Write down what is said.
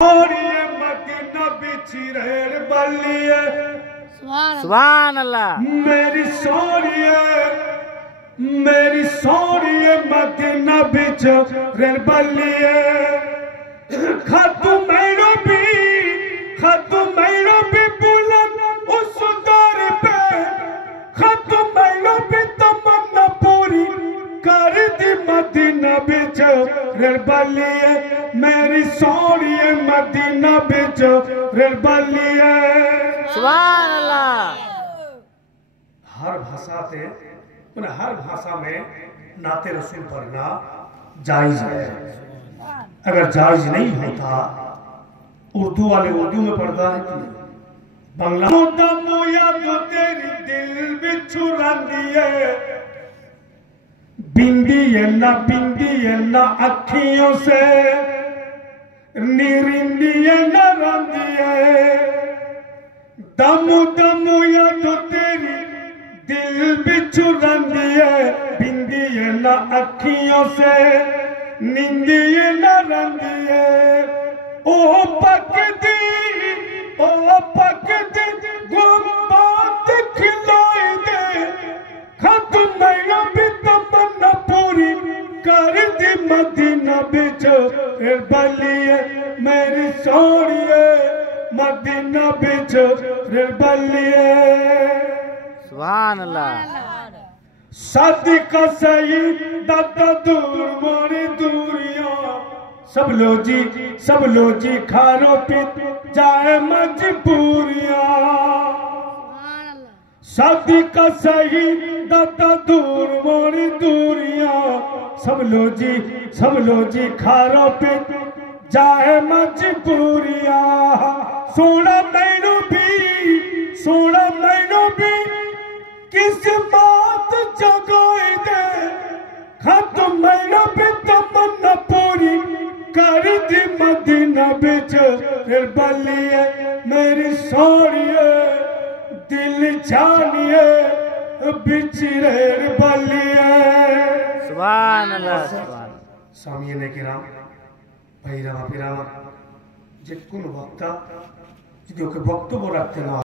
Medina बिछी रेड़ बलिए सुभान अल्लाह। मेरी सोनिए मदीना बिच रेड़ बलिए खातू मैरो भी बुलंद उस दर पे खातू मैरो भी तमन्ना पूरी कर दी मदीना बिच रेड़ बलिए मेरी सोनिए मदीना बिच रेड़ बलिए सुभान अल्लाह। हर भाषा में नाते रसूल पढ़ना जायज है। अगर जायज नहीं होता उर्दू वाले उर्दू में पढ़ता है कि बंगला मोया तो तेरी दिल बिछू रंदी है बिंदी है ना अखियों से निरिंदी है ना रंदी है दमू या तो तेरी दिल बिछू रंदी है बिंदी है ना अखियों से निंदी है ना रंदी है ओ पकदी गुम्बाद खिलाई दे खत्म मैया भी तमन्ना पूरी कर दी मदीना बिच बलिए मेरी सोनिए मदीना बिच बलिए सुभान अल्लाह। सदका सही दादा दूर मोरी दूरिया सब लो जी खारो पित जाए मजबूरिया सदका सही दादा दूर मोरी दूरिया सब लो जी खारो पित जाए मजबूरिया सोना मैनू भी किस बात जगाए दे खत्म मैनू भी तमन्ना पूरी कर दी मदीना बिच बलिए मेरी सोनिए दिल जानिए बिच बलिए सुभान अल्लाह। सामियाने किराम भाईरा फिरा जे कोन वक्ता যদি ওকে বক্তব্য রাখতে না